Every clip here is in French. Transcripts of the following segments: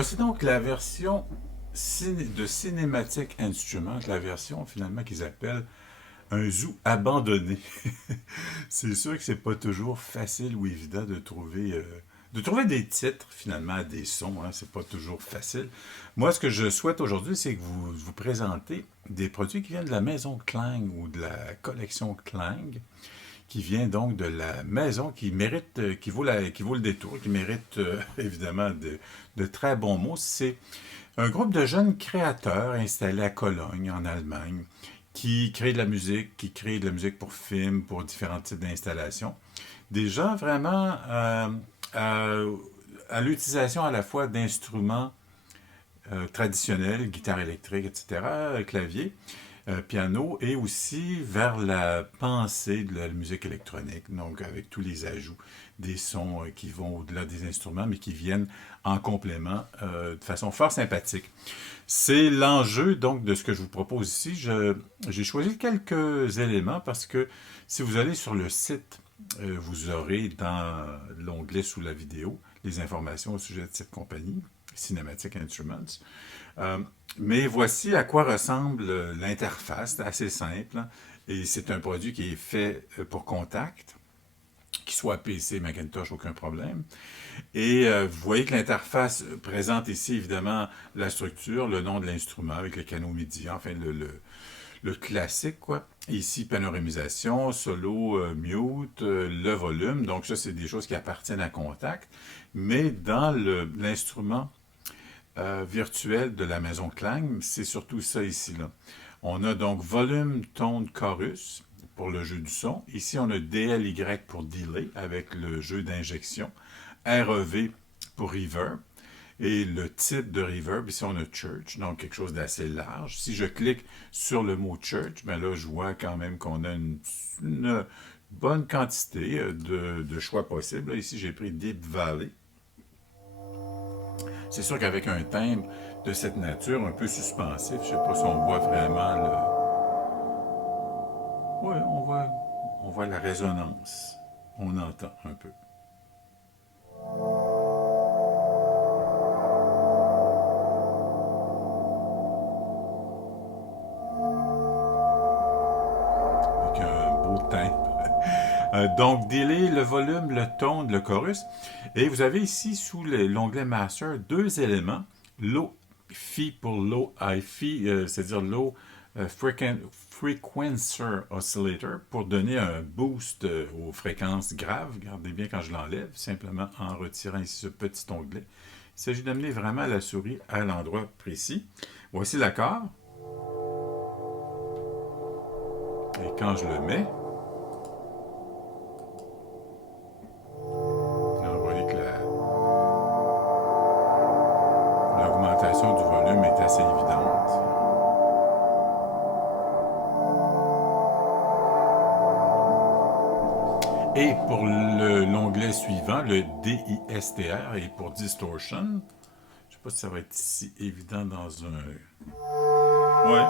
Voici donc la version de Cinematic Instruments, la version finalement qu'ils appellent un zoo abandonné. C'est sûr que c'est pas toujours facile ou évident de trouver des titres finalement à des sons. Hein, c'est pas toujours facile. Moi, ce que je souhaite aujourd'hui, c'est que vous présentez des produits qui viennent de la maison Klang ou de la collection Klang, qui vient donc de la maison qui mérite, qui vaut le détour, qui mérite évidemment de très bons mots. C'est un groupe de jeunes créateurs installés à Cologne, en Allemagne, qui créent de la musique pour films, pour différents types d'installations. Des gens vraiment à, à l'utilisation à la fois d'instruments traditionnels, guitare électrique, etc., clavier, piano, et aussi vers la pensée de la musique électronique, donc avec tous les ajouts des sons qui vont au-delà des instruments, mais qui viennent en complément de façon fort sympathique. C'est l'enjeu donc de ce que je vous propose ici. J'ai choisi quelques éléments parce que si vous allez sur le site, vous aurez dans l'onglet sous la vidéo les informations au sujet de cette compagnie, Cinematic Instruments. Euh, mais voici à quoi ressemble l'interface, c'est assez simple. Hein, et c'est un produit qui est fait pour contact, qu'il soit PC, Macintosh, aucun problème. Et vous voyez que l'interface présente ici évidemment la structure, le nom de l'instrument avec le canaux MIDI, enfin le classique quoi. Ici, panoramisation, solo, mute, le volume. Donc ça, c'est des choses qui appartiennent à Contact. Mais dans l'instrument virtuel de la maison Klang, c'est surtout ça ici là. On a donc volume, tone, chorus pour le jeu du son. Ici, on a DLY pour delay avec le jeu d'injection. REV pour reverb. Et le type de reverb, ici on a church, donc quelque chose d'assez large. Si je clique sur le mot church, ben là je vois quand même qu'on a une bonne quantité de choix possibles. Là, ici j'ai pris Deep Valley. C'est sûr qu'avec un thème de cette nature, un peu suspensif, je ne sais pas si on voit vraiment le... Oui, on voit la résonance. On entend un peu. Avec un beau timbre. Donc, delay, le volume, le tone, le chorus. Et vous avez ici, sous l'onglet Master, deux éléments. Low Fi pour Low Hi-Fi, c'est-à-dire Low Frequencer Oscillator, pour donner un boost aux fréquences graves. Regardez bien quand je l'enlève, simplement en retirant ici ce petit onglet. Il s'agit d'amener vraiment la souris à l'endroit précis. Voici l'accord. Et quand je le mets, vous voyez que l'augmentation du volume est assez évidente. Et pour l'onglet suivant, le DISTR, et pour Distortion, je ne sais pas si ça va être si évident dans un... Ouais.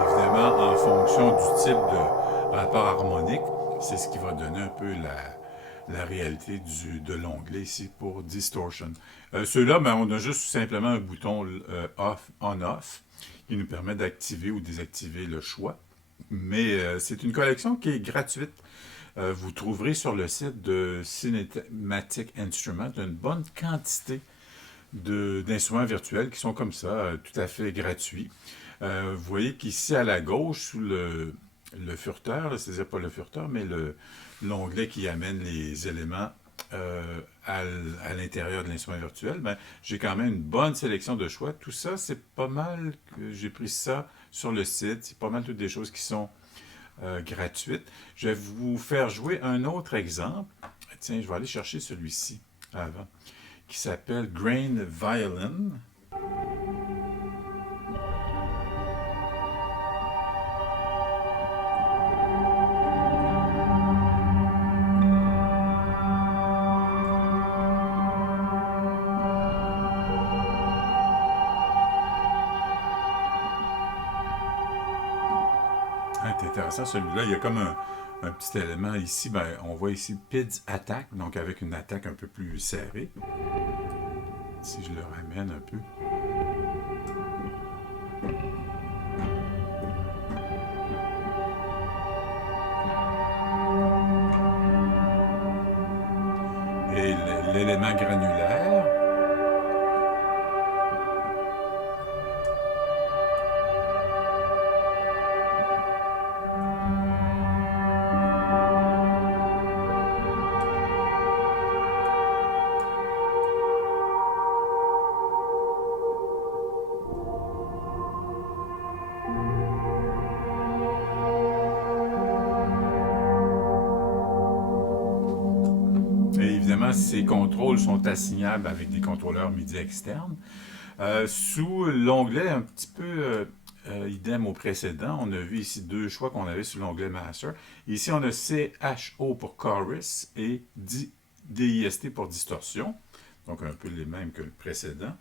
Évidemment, en fonction du type de rapport harmonique, c'est ce qui va donner un peu la réalité de l'onglet ici pour Distortion. Ceux-là, ben, on a juste simplement un bouton on-off qui nous permet d'activer ou désactiver le choix. Mais c'est une collection qui est gratuite. Vous trouverez sur le site de Cinematic Instruments une bonne quantité d'instruments virtuels qui sont comme ça, tout à fait gratuits. Vous voyez qu'ici à la gauche, sous le furteur, c'est-à-dire pas le furteur, mais l'onglet qui amène les éléments à l'intérieur de l'instrument virtuel, ben, j'ai quand même une bonne sélection de choix. Tout ça, c'est pas mal que j'ai pris ça sur le site. C'est pas mal toutes des choses qui sont gratuites. Je vais vous faire jouer un autre exemple. Tiens, je vais aller chercher celui-ci avant, qui s'appelle Grain Violin. C'est intéressant celui-là. Il y a comme un petit élément ici. Ben, on voit ici PIDS attaque, donc avec une attaque un peu plus serrée. Si je le ramène un peu. Et l'élément granulaire. Et évidemment, ces contrôles sont assignables avec des contrôleurs MIDI externes. Sous l'onglet un petit peu idem au précédent, on a vu ici deux choix qu'on avait sur l'onglet Master. Ici, on a CHO pour Chorus et DIST pour Distorsion. Donc, un peu les mêmes que le précédent.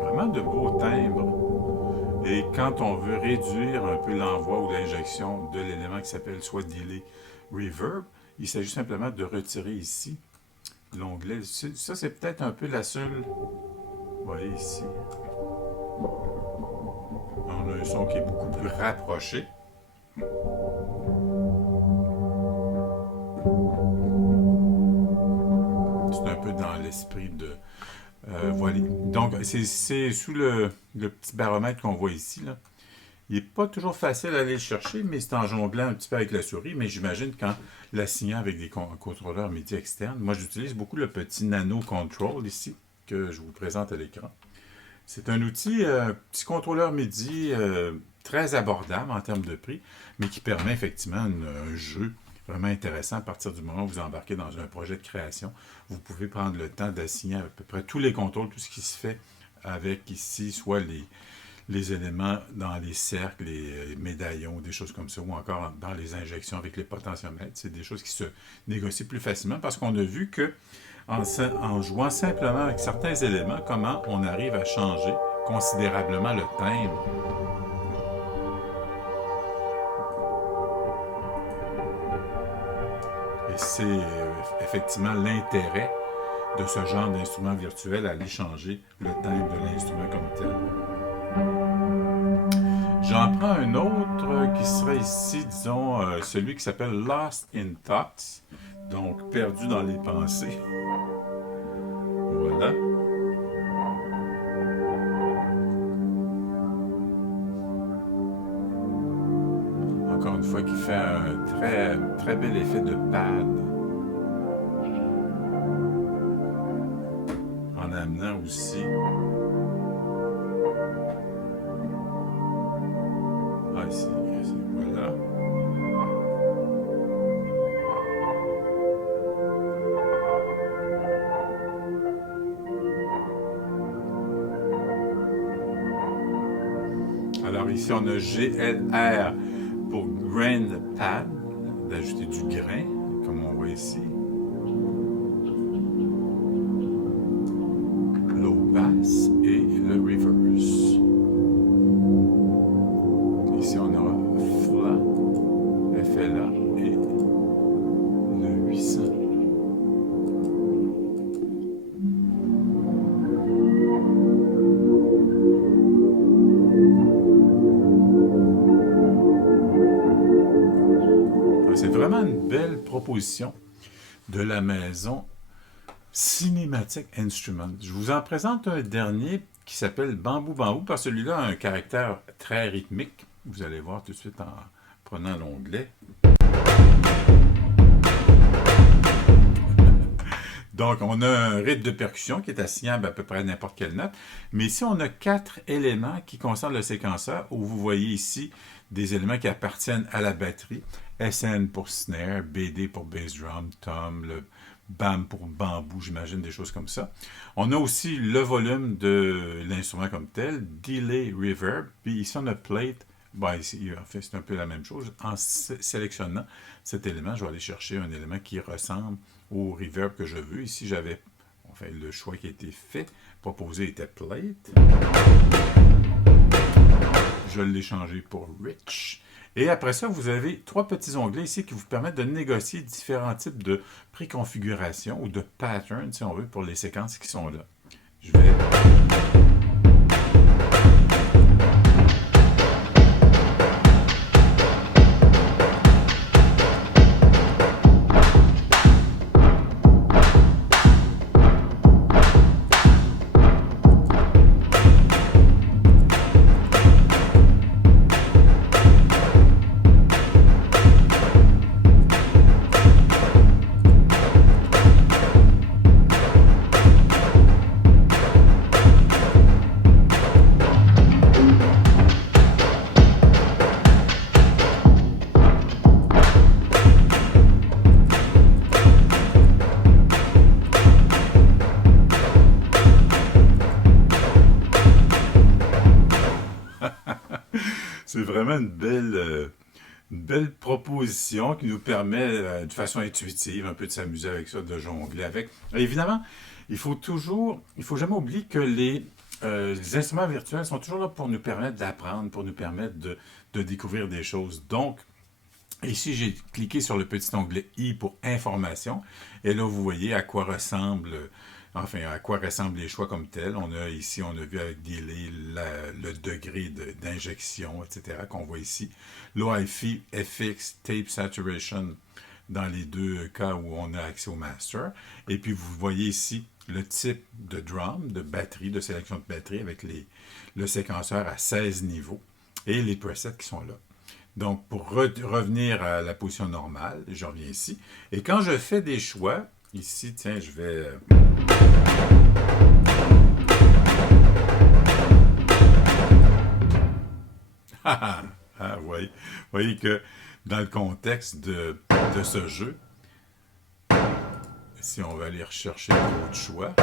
Vraiment de beaux timbres. Et quand on veut réduire un peu l'envoi ou l'injection de l'élément qui s'appelle soit delay reverb, il s'agit simplement de retirer ici l'onglet. Ça, c'est peut-être un peu la seule... Vous voyez ici. On a un son qui est beaucoup plus rapproché. C'est un peu dans l'esprit de... voilà. Donc, c'est sous le petit baromètre qu'on voit ici, là. Il n'est pas toujours facile à aller le chercher, mais c'est en jonglant un petit peu avec la souris. Mais j'imagine quand l'assignant avec des contrôleurs MIDI externes. Moi, j'utilise beaucoup le petit Nano Control ici, que je vous présente à l'écran. C'est un outil, petit contrôleur MIDI très abordable en termes de prix, mais qui permet effectivement un jeu vraiment intéressant à partir du moment où vous embarquez dans un projet de création. Vous pouvez prendre le temps d'assigner à peu près tous les contrôles, tout ce qui se fait avec ici, soit les éléments dans les cercles, les médaillons, des choses comme ça, ou encore dans les injections avec les potentiomètres. C'est des choses qui se négocient plus facilement parce qu'on a vu que en jouant simplement avec certains éléments, comment on arrive à changer considérablement le timbre. Et c'est effectivement l'intérêt de ce genre d'instrument virtuel, aller changer le timbre de l'instrument comme tel. J'en prends un autre qui serait ici, disons, celui qui s'appelle Lost in Thoughts, donc perdu dans les pensées. Voilà. Encore une fois, qui fait un très, très bel effet de pad. En amenant aussi... Ah, ici, voilà. Alors ici, on a GLR pour Grand Pad, d'ajouter du grain, comme on voit ici. Low Pass et le Reverse. Ici, on aura FLA, FLA et le 800. C'est vraiment une belle proposition de la maison Cinematic Instruments. Je vous en présente un dernier qui s'appelle Bamboo Bamboo, parce que celui-là a un caractère très rythmique. Vous allez voir tout de suite en prenant l'onglet. Donc, on a un rythme de percussion qui est assignable à peu près à n'importe quelle note. Mais ici, on a 4 éléments qui concernent le séquenceur, où vous voyez ici des éléments qui appartiennent à la batterie SN pour snare, BD pour bass drum, tom, le BAM pour bambou, j'imagine, des choses comme ça. On a aussi le volume de l'instrument comme tel, delay, reverb, puis ici on a plate. Bon, ici, en fait, c'est un peu la même chose. En sélectionnant cet élément, je vais aller chercher un élément qui ressemble au reverb que je veux. Ici, j'avais, enfin, le choix qui a été fait, proposé était plate. Je l'ai changé pour rich. Et après ça, vous avez 3 petits onglets ici qui vous permettent de négocier différents types de préconfiguration ou de patterns, si on veut, pour les séquences qui sont là. Je vais... C'est vraiment une belle proposition qui nous permet, de façon intuitive, un peu de s'amuser avec ça, de jongler avec. Et évidemment, il faut jamais oublier que les instruments virtuels sont toujours là pour nous permettre d'apprendre, pour nous permettre de découvrir des choses. Donc, ici, j'ai cliqué sur le petit onglet I pour information. Et là, vous voyez à quoi ressemblent les choix comme tels. Ici, on a vu avec delay le degré d'injection, etc., qu'on voit ici. L'OIFI, FX, Tape Saturation, dans les 2 cas où on a accès au master. Et puis, vous voyez ici le type de drum, de batterie, de sélection de batterie avec le séquenceur à 16 niveaux et les presets qui sont là. Donc, pour revenir à la position normale, je reviens ici. Et quand je fais des choix, ici, tiens, je vais... Oui. Vous voyez que dans le contexte de ce jeu, si on va aller rechercher d'autres choix,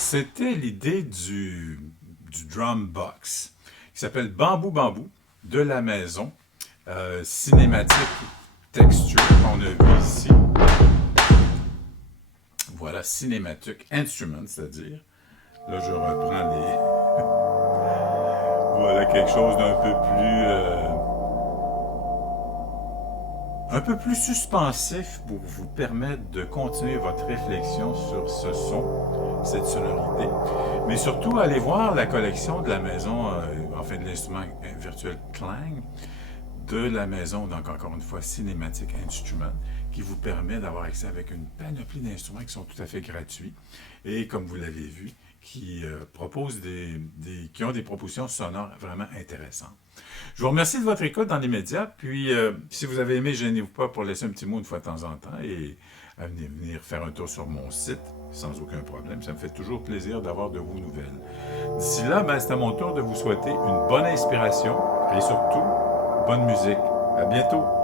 c'était l'idée du drum box qui s'appelle Bambou Bambou de la maison. Cinématique Texture qu'on a vu ici. Voilà, Cinematic Instrument, c'est-à-dire. Là, je reprends les... Voilà quelque chose d'un peu plus suspensif pour vous permettre de continuer votre réflexion sur ce son, cette sonorité. Mais surtout, allez voir la collection de la maison, de l'instrument virtuel Klang, de la maison, donc encore une fois, Cinematic Instrument, qui vous permet d'avoir accès avec une panoplie d'instruments qui sont tout à fait gratuits et, comme vous l'avez vu, qui proposent qui ont des propositions sonores vraiment intéressantes. Je vous remercie de votre écoute dans les médias, puis si vous avez aimé, gênez-vous pas pour laisser un petit mot une fois de temps en temps et à venir faire un tour sur mon site sans aucun problème. Ça me fait toujours plaisir d'avoir de vos nouvelles. D'ici là, c'est à mon tour de vous souhaiter une bonne inspiration et surtout, bonne musique. À bientôt!